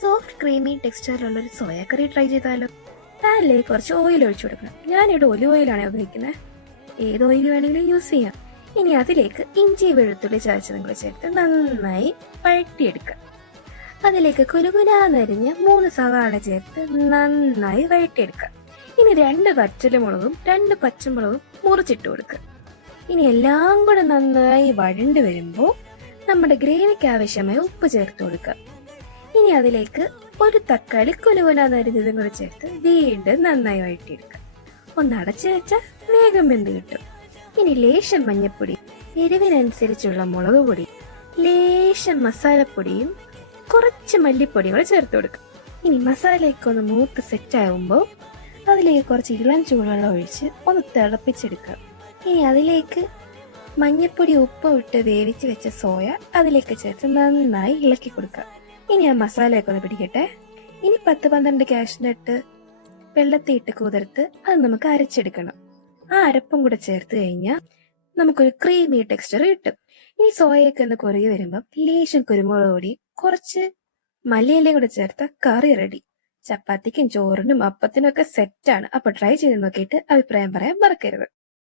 Soft creamy ടെക്സ്ചറിലുള്ള ഒരു soya curry try ചെയ്താലോ? പാനിലേക്ക് കുറച്ച് ഓയിൽ ഒഴിച്ചു കൊടുക്കണം. ഞാനിവിടെ ഒലിവ് ഓയിലാണ് ഉപയോഗിക്കുന്നത്. ഏത് ഓയിൽ വേണമെങ്കിലും യൂസ് ചെയ്യാം. ഇനി അതിലേക്ക് ഇഞ്ചി വെളുത്തുള്ളി ചതച്ചതും കൂടെ ചേർത്ത് നന്നായി വഴറ്റിയെടുക്കുക. അതിലേക്ക് കുനുകുനാന്നരിഞ്ഞ് 3 സവാള ചേർത്ത് നന്നായി വഴറ്റിയെടുക്കുക. ഇനി 2 വറ്റൽമുളകും 2 പച്ചമുളകും മുറിച്ചിട്ട് കൊടുക്കുക. ഇനി എല്ലാം കൂടെ നന്നായി വഴണ്ട് വരുമ്പോൾ നമ്മുടെ ഗ്രേവിക്ക് ആവശ്യമായ ഉപ്പ് ചേർത്ത് കൊടുക്കുക. ഇനി അതിലേക്ക് ഒരു തക്കാളി കുനുകുനാന്നരിഞ്ഞതും കൂടെ ചേർത്ത് വീണ്ടും നന്നായി വഴറ്റിയെടുക്കുക. ഒന്ന് അടച്ചു വെച്ചാൽ വേഗം വെന്ത് കിട്ടും. ഇനി ലേശം മഞ്ഞപ്പൊടി, എരിവിനനുസരിച്ചുള്ള മുളക് പൊടി, ലേശം മസാലപ്പൊടിയും കുറച്ച് മല്ലിപ്പൊടിയും കൂടെ ചേർത്ത് കൊടുക്കുക. ഇനി മസാലയൊക്കെ ഒന്ന് മൂത്ത് സെറ്റ് ആകുമ്പോൾ അതിലേക്ക് കുറച്ച് ഇളം ചൂടുവെള്ളം ഒഴിച്ച് ഒന്ന് തിളപ്പിച്ചെടുക്കുക. ഇനി അതിലേക്ക് മഞ്ഞപ്പൊടി ഉപ്പും ഇട്ട് വേവിച്ച് വെച്ച സോയ അതിലേക്ക് ചേർത്ത് നന്നായി ഇളക്കി കൊടുക്കുക. ഇനി ആ മസാലയൊക്കെ ഒന്ന് പിടിക്കട്ടെ. ഇനി 10-12 കാഷ്നട്ട് വെള്ളത്തിൽ ഇട്ട് കുതിർത്ത് അത് നമുക്ക് അരച്ചെടുക്കണം. ആ അരപ്പും കൂടെ ചേർത്ത് കഴിഞ്ഞാൽ നമുക്കൊരു ക്രീമി ടെക്സ്ചർ കിട്ടും. ഇനി സോയൊക്കെ ഒന്ന് കുറുകി വരുമ്പം ലേശം കുരുമുളക് പൊടി കുറച്ച് മല്ലിയിലയും കൂടെ ചേർത്ത കറി റെഡി. ചപ്പാത്തിക്കും ചോറിനും അപ്പത്തിനും ഒക്കെ സെറ്റാണ്. അപ്പൊ ട്രൈ ചെയ്ത് നോക്കിയിട്ട് അഭിപ്രായം പറയാൻ മറക്കരുത്.